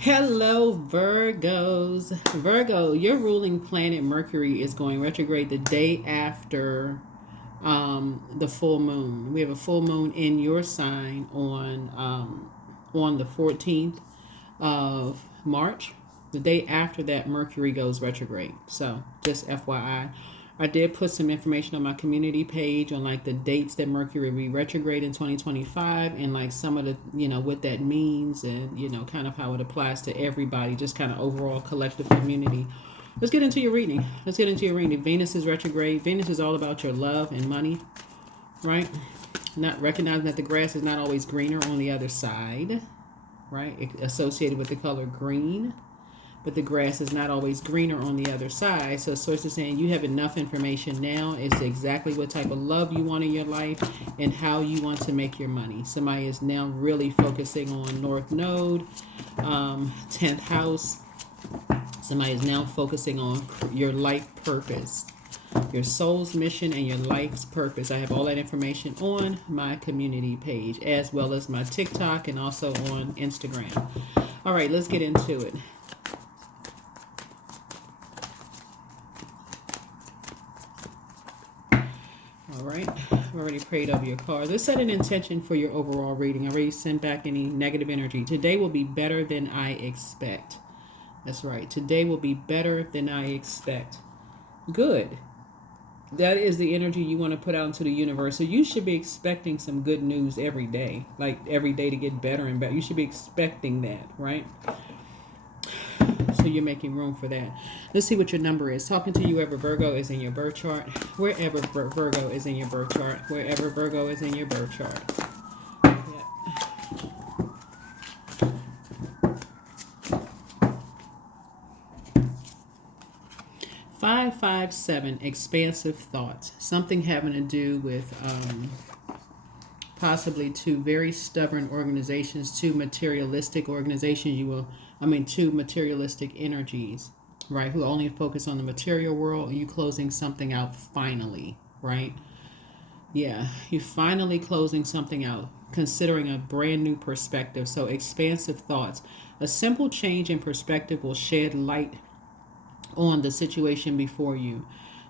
Hello, Virgos. Virgo, your ruling planet Mercury is going retrograde the day after the full moon. We have a full moon in your sign on the 14th of March. The day after that, Mercury goes retrograde. So, just FYI. I did put some information on my community page on like the dates that Mercury will be retrograde in 2025 and like some of the, what that means and, kind of how it applies to everybody, just kind of overall collective community. Let's get into your reading. Venus is retrograde. Venus is all about your love and money, right? Not recognizing that the grass is not always greener on the other side, right? Associated with the color green. But the grass is not always greener on the other side. So source is saying you have enough information now as to exactly what type of love you want in your life and how you want to make your money. Somebody is now really focusing on North Node, 10th house. Somebody is now focusing on your life purpose, your soul's mission and your life's purpose. I have all that information on my community page as well as my TikTok and also on Instagram. All right, let's get into it. All right, I've already prayed over your cards. Let's set an intention for your overall reading. I already sent back any negative energy. Today will be better than I expect. That's right. Today will be better than I expect. Good. That is the energy you want to put out into the universe. So you should be expecting some good news every day. Like every day to get better and better. You should be expecting that, right? So you're making room for that. Let's see what your number is. Talking to you wherever Virgo is in your birth chart. Wherever Virgo is in your birth chart. Wherever Virgo is in your birth chart. Yeah. 557, expansive thoughts. Something having to do with possibly two very stubborn organizations, two materialistic organizations. Two materialistic energies, right? Who only focus on the material world, and you closing something out finally, right? Yeah, you finally closing something out, considering a brand new perspective. So expansive thoughts. A simple change in perspective will shed light on the situation before you.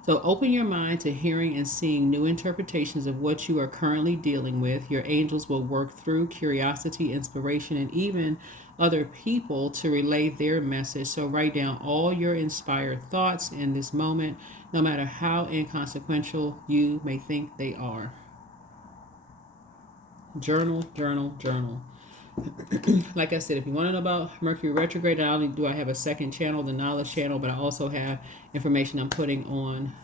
So open your mind to hearing and seeing new interpretations of what you are currently dealing with. Your angels will work through curiosity, inspiration, and even other people to relay their message. So write down all your inspired thoughts in this moment, no matter how inconsequential you may think they are. Journal, journal, journal. Like I said, if you want to know about Mercury retrograde, not only do I have a second channel, the Knowledge channel, but I also have information I'm putting on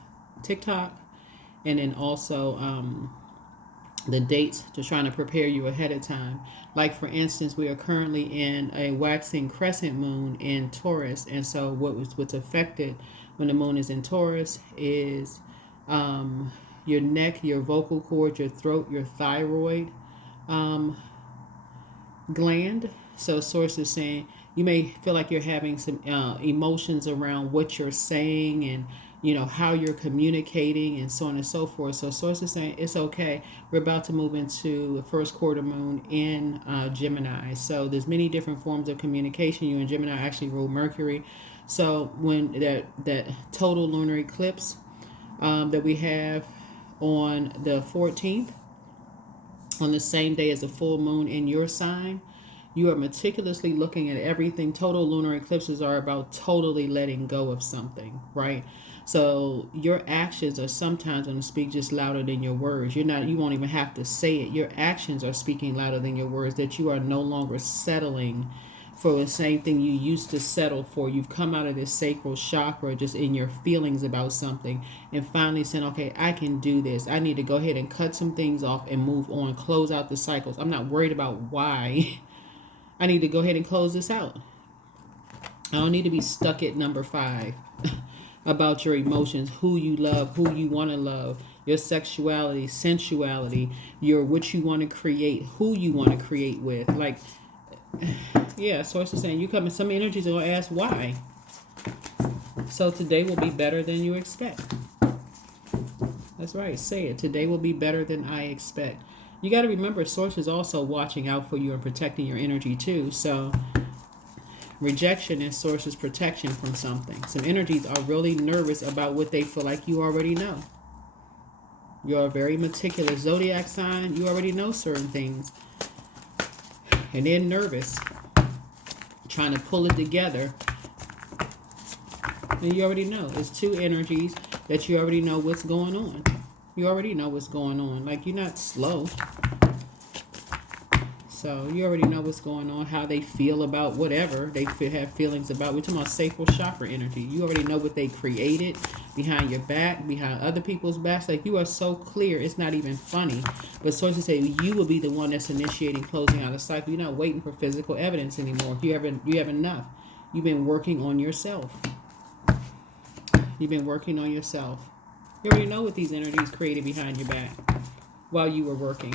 TikTok, and then also the dates to trying to prepare you ahead of time. Like for instance, we are currently in a waxing crescent moon in Taurus, and so what's affected when the moon is in Taurus is your neck, your vocal cord, your throat, your thyroid gland. So source is saying you may feel like you're having some emotions around what you're saying and how you're communicating and so on and so forth. So source is saying it's okay. We're about to move into the first quarter moon in Gemini. So there's many different forms of communication. You and Gemini actually rule Mercury. So when that total lunar eclipse that we have on the 14th, on the same day as the full moon in your sign, you are meticulously looking at everything. Total lunar eclipses are about totally letting go of something, right? So your actions are sometimes going to speak just louder than your words. You won't even have to say it. Your actions are speaking louder than your words, that you are no longer settling for the same thing you used to settle for. You've come out of this sacral chakra just in your feelings about something and finally saying, okay, I can do this. I need to go ahead and cut some things off and move on, close out the cycles. I'm not worried about why. I need to go ahead and close this out. I don't need to be stuck at number 5 about your emotions, who you love, who you want to love, your sexuality, sensuality, what you want to create, who you want to create with. Like, yeah, source is saying you come in some energies are going to ask why. So today will be better than you expect. That's right. Say it. Today will be better than I expect. You got to remember, source is also watching out for you and protecting your energy too. So Rejection is source's protection from something. Some energies are really nervous about what they feel like you already know. You're very meticulous. Zodiac sign, you already know certain things. And they're nervous, trying to pull it together. And you already know. It's two energies that you already know what's going on. You already know what's going on. Like, you're not slow. So you already know what's going on, how they feel about whatever they have feelings about. We're talking about sacral chakra energy. You already know what they created behind your back, behind other people's backs. Like, you are so clear, it's not even funny. But sources say you will be the one that's initiating, closing out a cycle. You're not waiting for physical evidence anymore. You have enough. You've been working on yourself. You've been working on yourself. You already know what these energies created behind your back while you were working.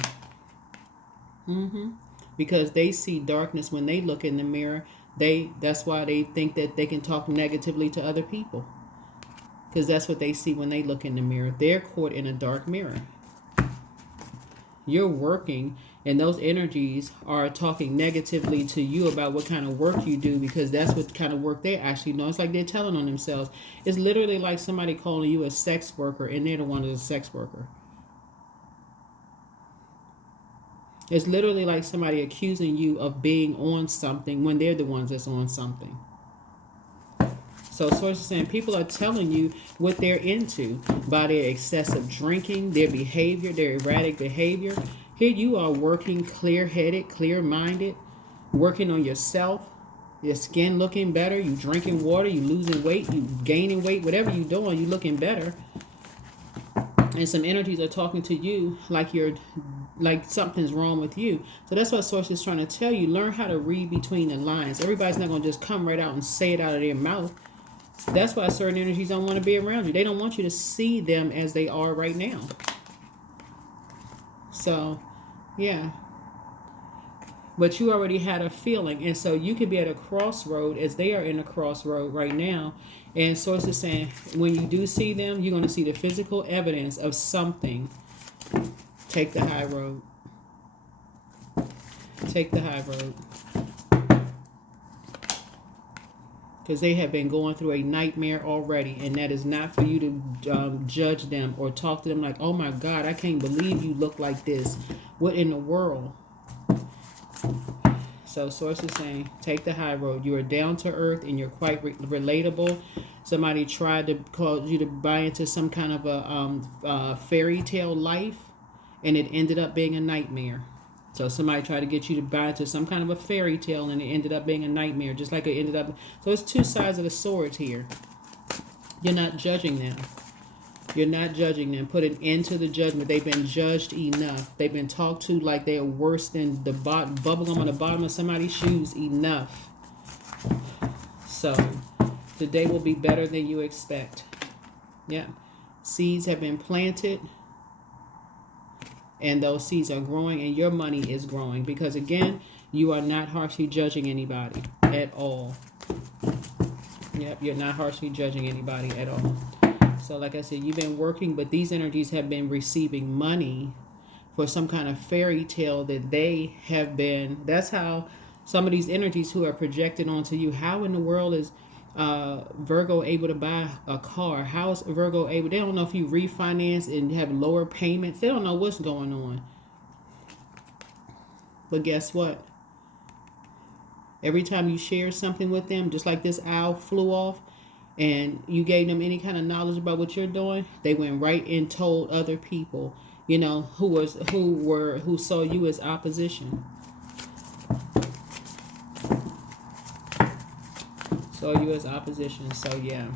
Because they see darkness when they look in the mirror. That's why they think that they can talk negatively to other people. Because that's what they see when they look in the mirror. They're caught in a dark mirror. You're working, and those energies are talking negatively to you about what kind of work you do, because that's what kind of work they actually know. It's like they're telling on themselves. It's literally like somebody calling you a sex worker, and they're the one that's a sex worker. It's literally like somebody accusing you of being on something when they're the ones that's on something. So sources saying people are telling you what they're into by their excessive drinking, their behavior, their erratic behavior. Here you are working clear-headed, clear-minded, working on yourself, your skin looking better, you drinking water, you losing weight, you gaining weight, whatever you're doing, you looking better. And some energies are talking to you like something's wrong with you. So that's what source is trying to tell you. Learn how to read between the lines. Everybody's not going to just come right out and say it out of their mouth. That's why certain energies don't want to be around you. They don't want you to see them as they are right now. So, yeah. But you already had a feeling. And so you could be at a crossroad as they are in a crossroad right now. And source is saying when you do see them, you're going to see the physical evidence of something. Take the high road. Take the high road. Because they have been going through a nightmare already. And that is not for you to judge them or talk to them like, oh my God, I can't believe you look like this. What in the world? So source is saying, take the high road. You are down to earth and you're quite relatable. Somebody tried to cause you to buy into some kind of a fairy tale life, and it ended up being a nightmare. So somebody tried to get you to buy into some kind of a fairy tale, and it ended up being a nightmare, just like it ended up. So it's two sides of the sword here. You're not judging them. You're not judging them. Put an end to the judgment. They've been judged enough. They've been talked to like they're worse than the bubblegum on the bottom of somebody's shoes enough. So today will be better than you expect. Yeah. Seeds have been planted. And those seeds are growing, and your money is growing. Because again, you are not harshly judging anybody at all. Yep, you're not harshly judging anybody at all. So like I said, you've been working, but these energies have been receiving money for some kind of fairy tale that they have been. That's how some of these energies who are projected onto you. How in the world is Virgo able to buy a car? How is Virgo able? They don't know if you refinance and have lower payments. They don't know what's going on. But guess what? Every time you share something with them, just like this owl flew off, and you gave them any kind of knowledge about what you're doing, they went right and told other people, you know, who saw you as opposition. Saw you as opposition. So yeah.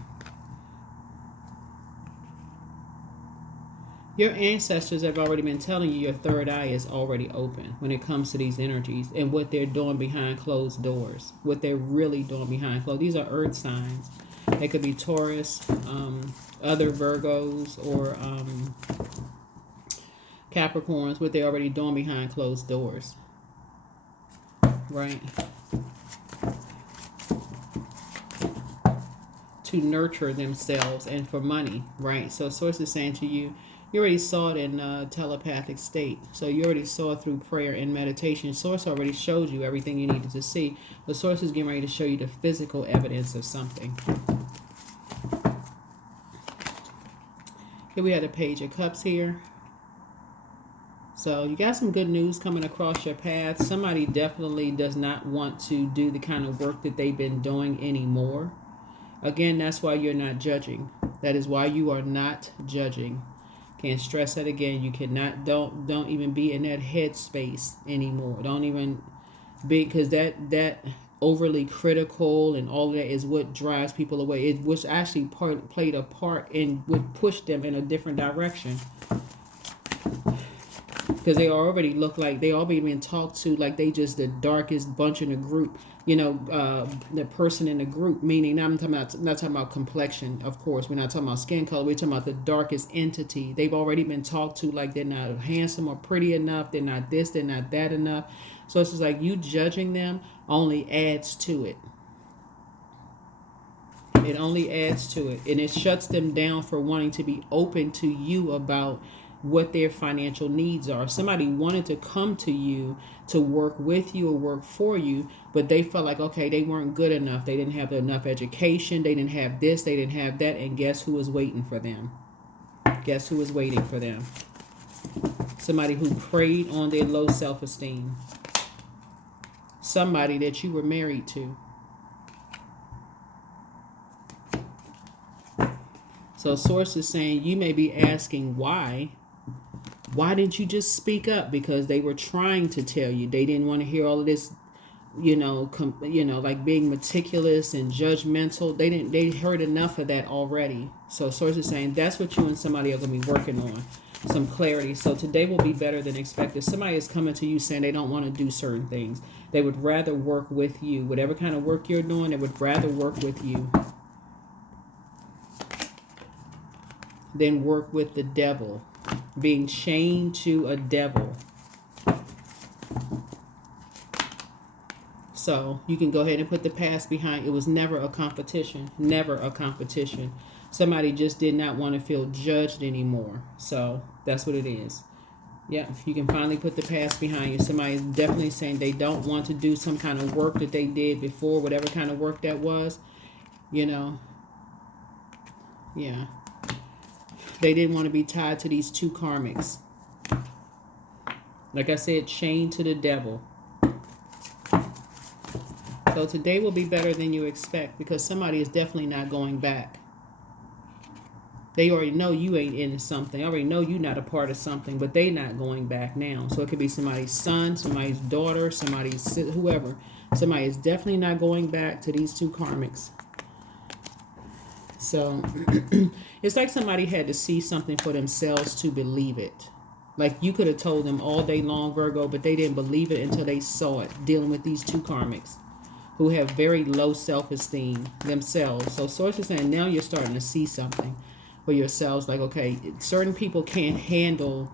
Your ancestors have already been telling you your third eye is already open when it comes to these energies and what they're doing behind closed doors. What they're really doing behind closed. These are earth signs. They could be Taurus, other Virgos, or Capricorns, what they're already doing behind closed doors. Right? To nurture themselves and for money, right? So source is saying to you, You already saw it in telepathic state. So you already saw it through prayer and meditation. Source already showed you everything you needed to see. The source is getting ready to show you the physical evidence of something. Here we had a Page of Cups here. So you got some good news coming across your path. Somebody definitely does not want to do the kind of work that they've been doing anymore. Again, that's why you're not judging. That is why you are not judging. Can't stress that again. You cannot, don't even be in that headspace anymore. Don't even be, because that overly critical and all of that is what drives people away. It was actually played a part in would push them in a different direction. Because they already look like they all being talked to like they just the darkest bunch in the group. You know, the person in the group, meaning I'm not talking about complexion, of course. We're not talking about skin color. We're talking about the darkest entity. They've already been talked to like they're not handsome or pretty enough. They're not this, they're not that enough. So it's just like you judging them only adds to it. It only adds to it. And it shuts them down for wanting to be open to you about what their financial needs are. Somebody wanted to come to you to work with you or work for you, but they felt like, okay, they weren't good enough. They didn't have enough education. They didn't have this. They didn't have that. And guess who was waiting for them? Guess who was waiting for them? Somebody who preyed on their low self-esteem. Somebody that you were married to. So source is saying you may be asking why. Why didn't you just speak up? Because they were trying to tell you. They didn't want to hear all of this, like being meticulous and judgmental. They heard enough of that already. So source is saying that's what you and somebody are going to be working on. Some clarity. So today will be better than expected. Somebody is coming to you saying they don't want to do certain things. They would rather work with you. Whatever kind of work you're doing, they would rather work with you than work with the devil. Being chained to a devil. So you can go ahead and put the past behind. It was never a competition. Never a competition. Somebody just did not want to feel judged anymore. So that's what it is. Yeah, you can finally put the past behind you. Somebody's definitely saying they don't want to do some kind of work that they did before, whatever kind of work that was. Yeah. They didn't want to be tied to these two karmics. Like I said, chained to the devil. So today will be better than you expect because somebody is definitely not going back. They already know you ain't in something. They already know you're not a part of something, but they not going back now. So it could be somebody's son, somebody's daughter, somebody's whoever. Somebody is definitely not going back to these two karmics. So it's like somebody had to see something for themselves to believe it. Like you could have told them all day long, Virgo, but they didn't believe it until they saw it, dealing with these two karmics who have very low self-esteem themselves. So source is saying now you're starting to see something for yourselves. Like, okay, certain people can't handle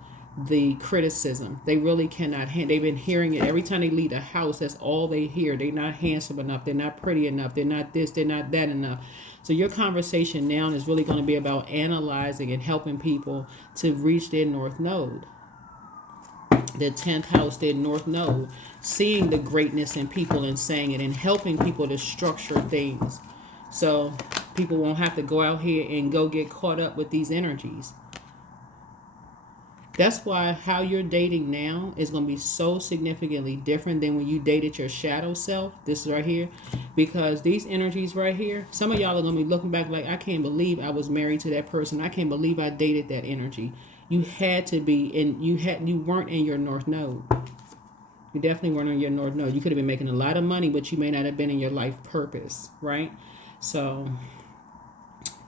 the criticism. They really cannot handle. They've been hearing it every time they leave the house. That's all they hear. They're not handsome enough. They're not pretty enough. They're not this. They're not that enough. So your conversation now is really going to be about analyzing and helping people to reach their north node. Their 10th house, their north node. Seeing the greatness in people and saying it and helping people to structure things. So people won't have to go out here and go get caught up with these energies. That's why how you're dating now is going to be so significantly different than when you dated your shadow self. This is right here. Because these energies right here, some of y'all are going to be looking back like, I can't believe I was married to that person. I can't believe I dated that energy. You had to be, and you weren't in your north node. You definitely weren't in your north node. You could have been making a lot of money, but you may not have been in your life purpose, right? So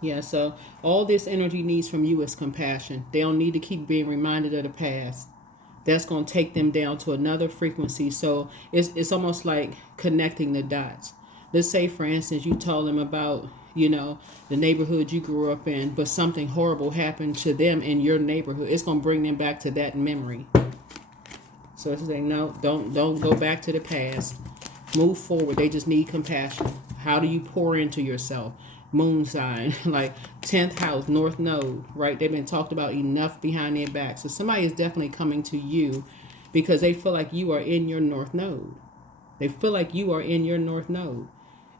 yeah, so all this energy needs from you is compassion. They don't need to keep being reminded of the past. That's going to take them down to another frequency. So it's almost like connecting the dots. Let's say, for instance, you told them about, the neighborhood you grew up in, but something horrible happened to them in your neighborhood. It's going to bring them back to that memory. So it's saying, no, don't go back to the past. Move forward. They just need compassion. How do you pour into yourself? moon sign, like 10th house, north node, right? They've been talked about enough behind their back. So somebody is definitely coming to you because they feel like you are in your north node. They feel like you are in your north node.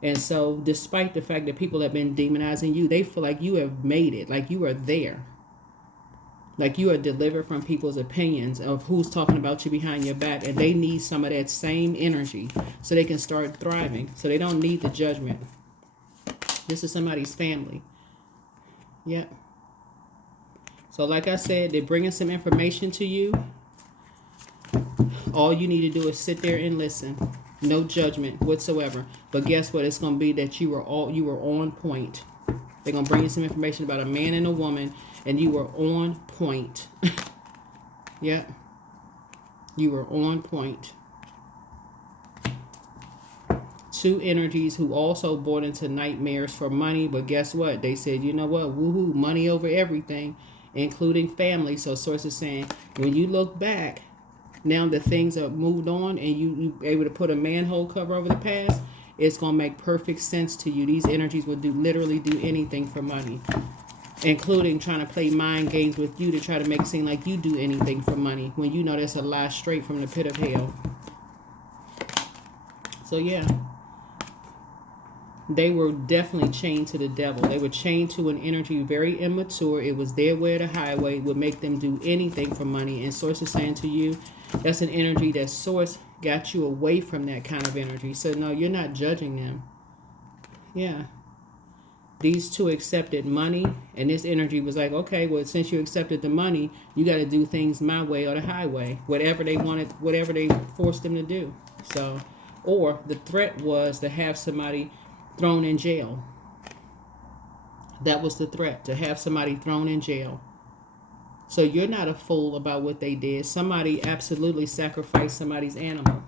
And so despite the fact that people have been demonizing you, they feel like you have made it, like you are there. Like you are delivered from people's opinions of who's talking about you behind your back, and they need some of that same energy so they can start thriving. So they don't need the judgment. This is somebody's family. Yep. So like I said, they're bringing some information to you. All you need to do is sit there and listen. No judgment whatsoever. But guess what? It's going to be that you were on point. They're going to bring you some information about a man and a woman, and you were on point. Yep. You were on point. Two energies who also bought into nightmares for money, but guess what? They said, you know what? Woohoo, money over everything, including family. So source is saying, when you look back, now that things have moved on and you able to put a manhole cover over the past, it's going to make perfect sense to you. These energies will literally do anything for money, including trying to play mind games with you to try to make it seem like you do anything for money when you know that's a lie straight from the pit of hell. So yeah, they were definitely chained to the devil. They were chained to an energy very immature. It was their way or the highway. It would make them do anything for money. And source is saying to you, that's an energy that source got you away from that kind of energy. So no, you're not judging them. Yeah. These two accepted money, and this energy was like, okay, well, since you accepted the money, you got to do things my way or the highway, whatever they wanted, whatever they forced them to do. So, or the threat was to have somebody thrown in jail. That was the threat, to have somebody thrown in jail. So you're not a fool about what they did. Somebody absolutely sacrificed somebody's animal.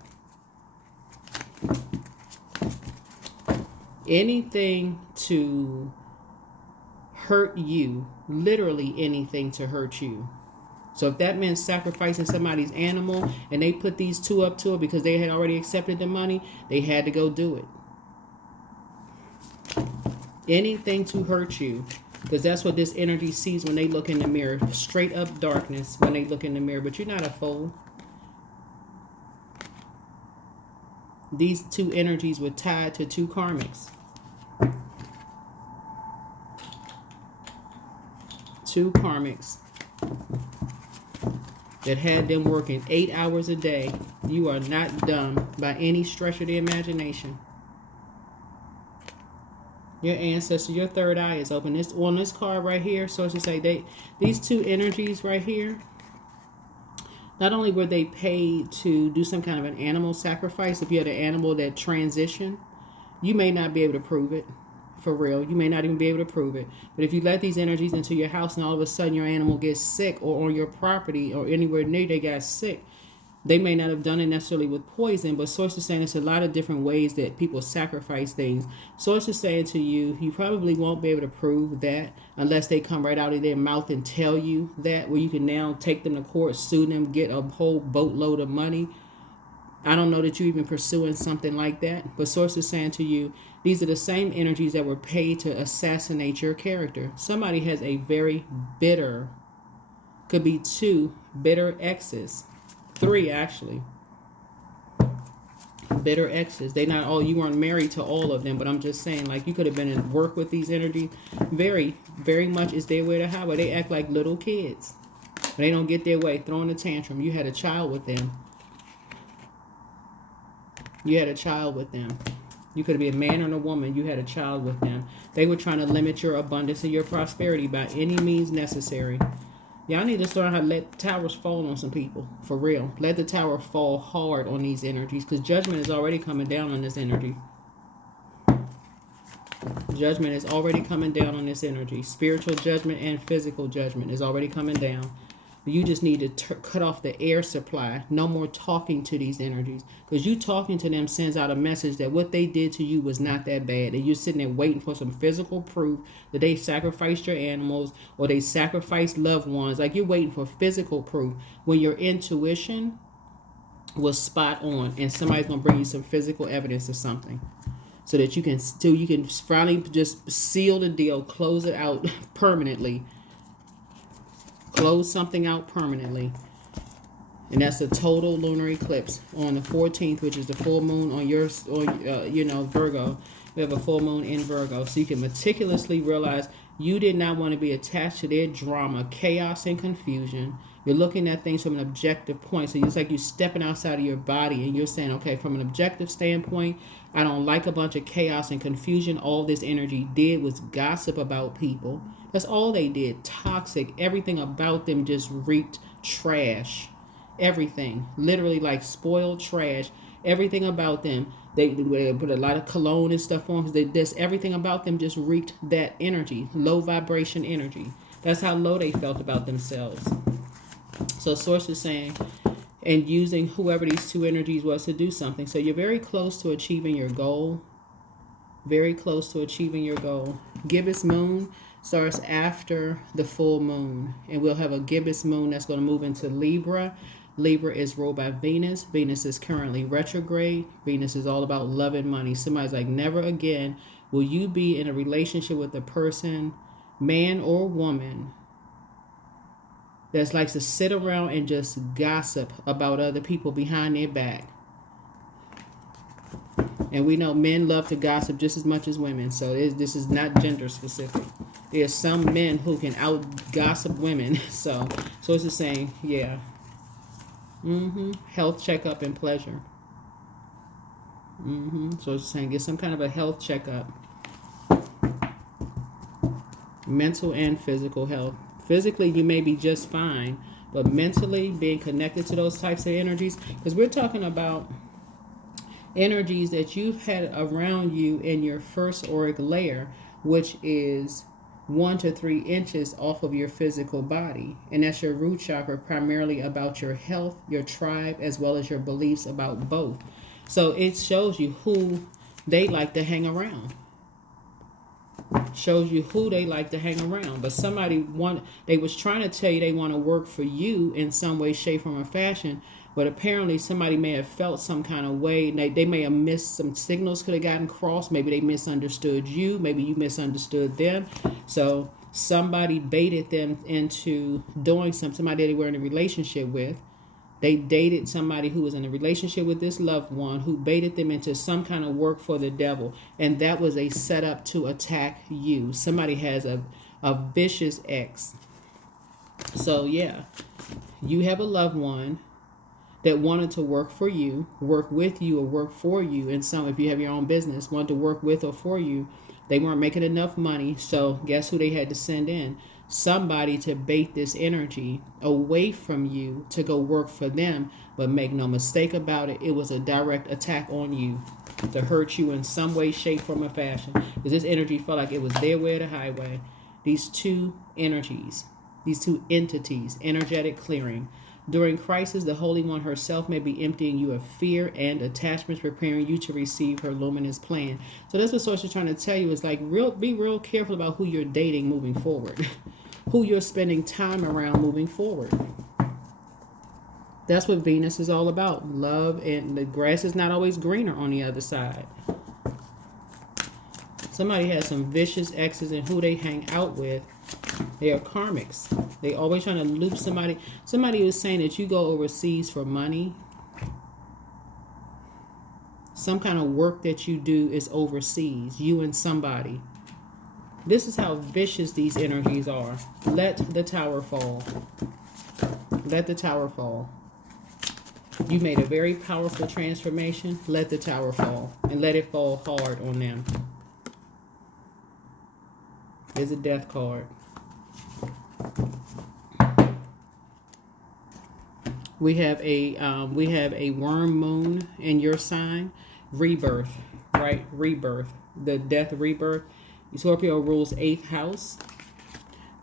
Anything to hurt you, literally anything to hurt you. So if that meant sacrificing somebody's animal, and they put these two up to it because they had already accepted the money, they had to go do it. Anything to hurt you, because that's what this energy sees when they look in the mirror. Straight up darkness when they look in the mirror. But you're not a fool. These two energies were tied to two karmics. Two karmics that had them working 8 hours a day. You are not dumb by any stretch of the imagination. Your ancestor, your third eye is open. This on this card right here, so to say, these two energies right here, not only were they paid to do some kind of an animal sacrifice. If you had an animal that transitioned, you may not be able to prove it. For real, you may not even be able to prove it. But if you let these energies into your house and all of a sudden your animal gets sick, or on your property or anywhere near they got sick, they may not have done it necessarily with poison, but source is saying there's a lot of different ways that people sacrifice things. Source is saying to you, you probably won't be able to prove that unless they come right out of their mouth and tell you that, where you can now take them to court, sue them, get a whole boatload of money. I don't know that you're even pursuing something like that, but source is saying to you, these are the same energies that were paid to assassinate your character. Somebody has a very bitter, could be two bitter exes. 3 actually. Bitter exes. They not all, you weren't married to all of them, but I'm just saying, like, you could have been at work with these energies. Very, very much is their way to highway. They act like little kids. When they don't get their way, throwing a tantrum. You had a child with them. You had a child with them. You could be a man or a woman. You had a child with them. They were trying to limit your abundance and your prosperity by any means necessary. Y'all need to learn how to let towers fall on some people. For real. Let the tower fall hard on these energies, because judgment is already coming down on this energy. Judgment is already coming down on this energy. Spiritual judgment and physical judgment is already coming down. You just need to cut off the air supply. No more talking to these energies. Because you talking to them sends out a message that what they did to you was not that bad. And you're sitting there waiting for some physical proof that they sacrificed your animals or they sacrificed loved ones. Like, you're waiting for physical proof when your intuition was spot on and somebody's going to bring you some physical evidence of something. so that you can finally just seal the deal, close it out permanently, close something out permanently. And that's a total lunar eclipse on the 14th, which is the full moon on your, Virgo. We have a full moon in Virgo. So you can meticulously realize you did not want to be attached to their drama, chaos, and confusion. You're looking at things from an objective point. So it's like you're stepping outside of your body and you're saying, okay, from an objective standpoint, I don't like a bunch of chaos and confusion. All this energy did was gossip about people. That's all they did. Toxic. Everything about them just reeked trash. Everything, literally like spoiled trash. Everything about them, they put a lot of cologne and stuff on because this everything about them just reeked that energy, low vibration energy. That's how low they felt about themselves. So source is saying, and using whoever these two energies was to do something. So you're very close to achieving your goal. Very close to achieving your goal. Gibbous moon starts after the full moon, and we'll have a gibbous moon that's going to move into Libra. Libra is ruled by Venus. Venus is currently retrograde. Venus is all about love and money. Somebody's like, never again will you be in a relationship with a person, man or woman, that likes to sit around and just gossip about other people behind their back. And we know men love to gossip just as much as women. So this is not gender specific. There's some men who can out gossip women. So it's the same. Yeah. Health checkup and pleasure. So it's saying get some kind of a health checkup. Mental and physical health. Physically, you may be just fine, but mentally, being connected to those types of energies, because we're talking about energies that you've had around you in your first auric layer, which is 1 to 3 inches off of your physical body. And that's your root chakra, primarily about your health, your tribe, as well as your beliefs about both. So it shows you who they like to hang around. Shows you who they like to hang around. But they was trying to tell you they want to work for you in some way, shape, form, or fashion. But apparently somebody may have felt some kind of way. They may have missed some signals, could have gotten crossed. Maybe they misunderstood you. Maybe you misunderstood them. So somebody baited them into doing something. Somebody they were in a relationship with. They dated somebody who was in a relationship with this loved one who baited them into some kind of work for the devil. And that was a setup to attack you. Somebody has a vicious ex. So yeah, you have a loved one that wanted to work for you, work with you, or work for you. And some, if you have your own business, wanted to work with or for you. They weren't making enough money. So guess who they had to send in? Somebody to bait this energy away from you to go work for them. But make no mistake about it, it was a direct attack on you to hurt you in some way, shape, form, or fashion. Because this energy felt like it was their way or the highway. These two energies, these two entities, energetic clearing. During crisis, the Holy One herself may be emptying you of fear and attachments, preparing you to receive her luminous plan. So that's what Source is trying to tell you is like, be real careful about who you're dating moving forward, who you're spending time around moving forward. That's what Venus is all about. Love, and the grass is not always greener on the other side. Somebody has some vicious exes and who they hang out with. They are karmics. They always trying to loop somebody. Somebody was saying that you go overseas for money. Some kind of work that you do is overseas. You and somebody. This is how vicious these energies are. Let the tower fall. Let the tower fall. You made a very powerful transformation. Let the tower fall. And let it fall hard on them. There's a death card. We have a worm moon in your sign. Rebirth, right? Rebirth. The death rebirth. Scorpio rules 8th house.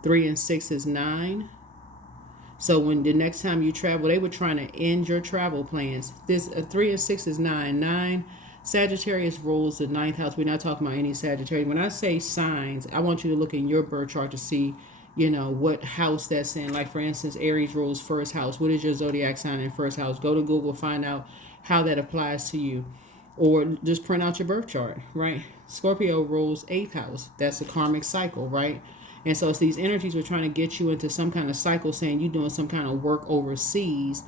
3 and 6 is 9. So when the next time you travel, they were trying to end your travel plans. This 3 and 6 is 9. 9. Sagittarius rules the 9th house. We're not talking about any Sagittarius. When I say signs, I want you to look in your birth chart to see, what house that's in. Like, for instance, Aries rules 1st house. What is your zodiac sign in 1st house? Go to Google, find out how that applies to you. Or just print out your birth chart, right? Scorpio rules 8th house. That's a karmic cycle, right? And so it's these energies were trying to get you into some kind of cycle, saying you're doing some kind of work overseas.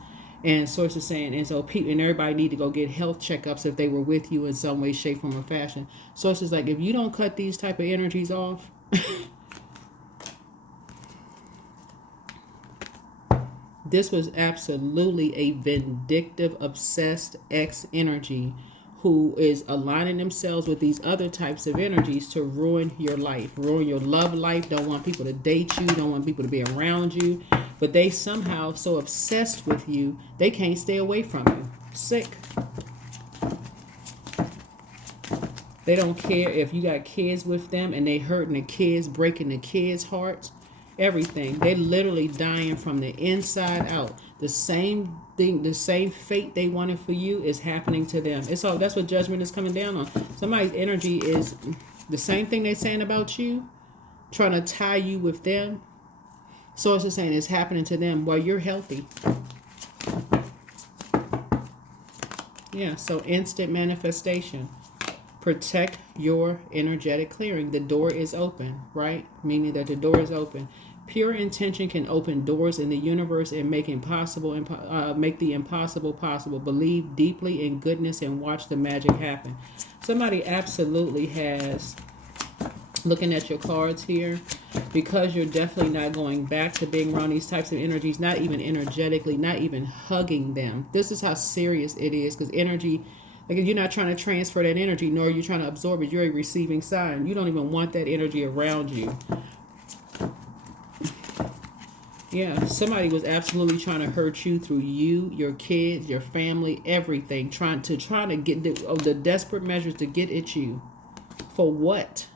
And sources saying, and so people and everybody need to go get health checkups if they were with you in some way, shape, form, or fashion. Sources like, if you don't cut these type of energies off, this was absolutely a vindictive, obsessed ex energy who is aligning themselves with these other types of energies to ruin your life, ruin your love life, don't want people to date you, don't want people to be around you, but they somehow so obsessed with you, they can't stay away from you. Sick. They don't care if you got kids with them and they hurting the kids, breaking the kids' hearts, everything. They literally dying from the inside out. The same thing, the same fate they wanted for you is happening to them. It's all, that's what judgment is coming down on. Somebody's energy is the same thing they're saying about you, trying to tie you with them. So it's just saying it's happening to them while you're healthy. Yeah, so instant manifestation. Protect your energetic clearing. The door is open, right? Meaning that the door is open. Pure intention can open doors in the universe and make the impossible possible. Believe deeply in goodness and watch the magic happen. Somebody absolutely has, looking at your cards here, because you're definitely not going back to being around these types of energies, not even energetically, not even hugging them. This is how serious it is, because energy, like, if you're not trying to transfer that energy, nor are you trying to absorb it, you're a receiving sign. You don't even want that energy around you. Yeah, somebody was absolutely trying to hurt you through you, your kids, your family, everything, trying to get the desperate measures to get at you. For what?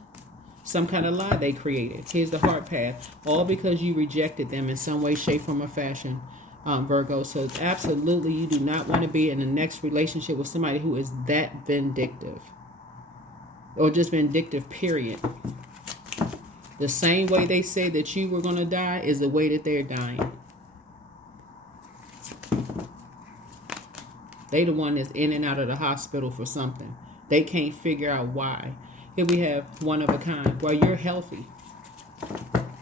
Some kind of lie they created. Here's the heart path. All because you rejected them in some way, shape, form, or fashion, Virgo. So absolutely, you do not want to be in the next relationship with somebody who is that vindictive. Or just vindictive, period. The same way they say that you were going to die is the way that they're dying. They the one that's in and out of the hospital for something. They can't figure out why. Here we have one of a kind. Well, you're healthy.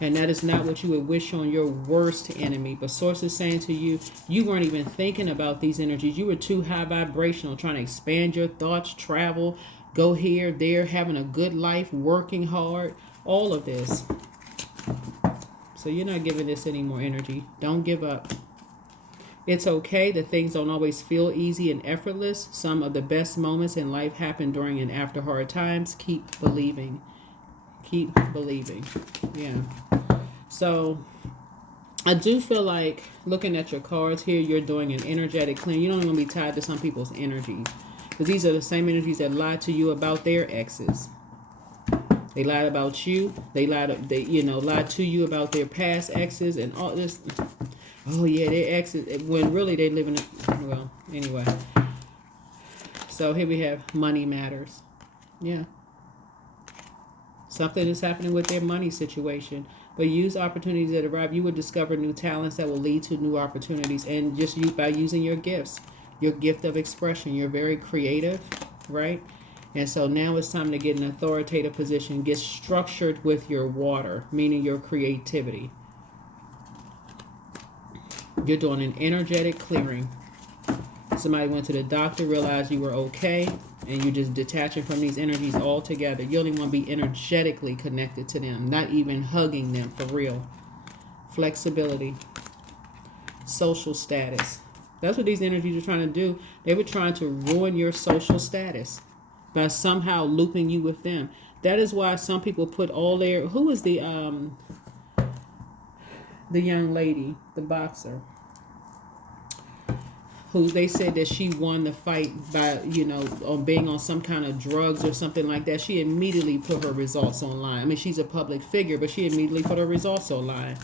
And that is not what you would wish on your worst enemy. But source is saying to you, you weren't even thinking about these energies. You were too high vibrational, trying to expand your thoughts, travel, go here, there, having a good life, working hard, all of this. So you're not giving this any more energy. Don't give up. It's okay that things don't always feel easy and effortless. Some of the best moments in life happen during and after hard times. Keep believing. Keep believing. Yeah. So I do feel like, looking at your cards here, you're doing an energetic clean. You don't even be tied to some people's energies, because these are the same energies that lied to you about their exes. They lied about you. They lied to you about their past exes and all this. Oh yeah, their exes, when really they live in well, anyway. So here we have money matters. Yeah. Something is happening with their money situation. But use opportunities that arrive. You will discover new talents that will lead to new opportunities. And just by using your gifts, your gift of expression. You're very creative, right? And so now it's time to get an authoritative position. Get structured with your water, meaning your creativity. You're doing an energetic clearing. Somebody went to the doctor, realized you were okay, and you're just detaching from these energies altogether. You don't even want to be energetically connected to them, not even hugging them for real. Flexibility. Social status. That's what these energies are trying to do. They were trying to ruin your social status by somehow looping you with them. That is why some people put all their... Who is the young lady, the boxer, who they said that she won the fight by, on being on some kind of drugs or something like that. She immediately put her results online. I mean, she's a public figure, but she immediately put her results online.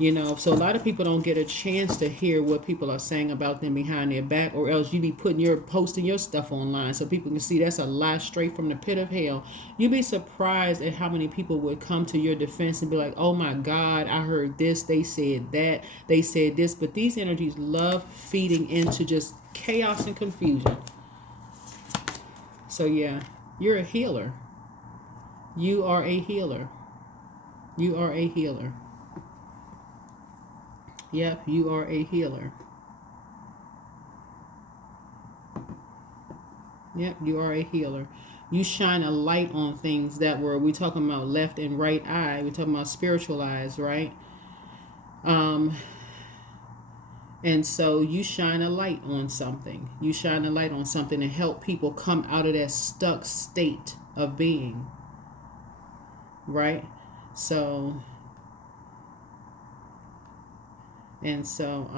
So a lot of people don't get a chance to hear what people are saying about them behind their back, or else you be posting your stuff online so people can see that's a lie straight from the pit of hell. You'd be surprised at how many people would come to your defense and be like, oh my God, I heard this, they said that, they said this. But these energies love feeding into just chaos and confusion. So yeah, you're a healer. You are a healer. You are a healer. Yep, you are a healer. Yep, you are a healer. You shine a light on things that were, we talking about left and right eye. We're talking about spiritual eyes, right? Um, and so you shine a light on something. You shine a light on something to help people come out of that stuck state of being, right? So, and so,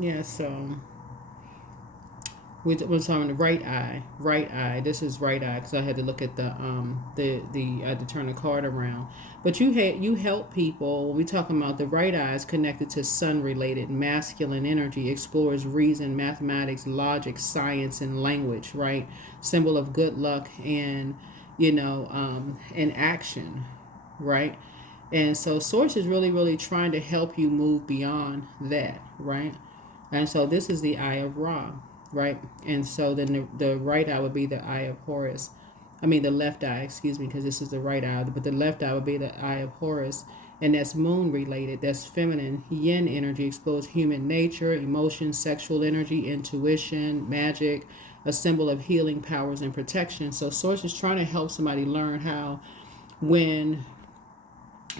yeah, so we're talking the right eye, right eye. This is right eye because I had to look at the I had to turn the card around. But you help people. We talking about the right eye is connected to sun related masculine energy, explores reason, mathematics, logic, science, and language. Right, symbol of good luck and and action. Right, and so source is really trying to help you move beyond that. Right, and so this is the eye of Ra, right? And so then the right eye would be the eye of Horus. I mean, the left eye, excuse me, because this is the right eye, but the left eye would be the eye of Horus. And that's moon related. That's feminine. Yin energy explores human nature, emotions, sexual energy, intuition, magic, a symbol of healing powers and protection. So Source is trying to help somebody learn how when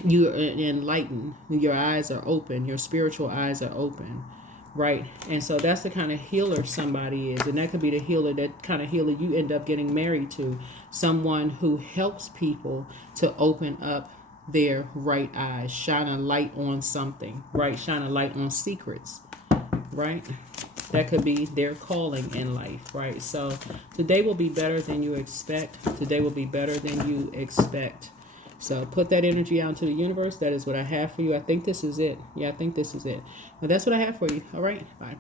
you are enlightened, your eyes are open, your spiritual eyes are open, right? And so that's the kind of healer somebody is, and that could be the healer, that kind of healer you end up getting married to, someone who helps people to open up their right eyes, shine a light on something, right? Shine a light on secrets, right? That could be their calling in life, right? So today will be better than you expect. Today will be better than you expect. So put that energy out into the universe. That is what I have for you. I think this is it. Yeah, I think this is it. But that's what I have for you. All right. Bye.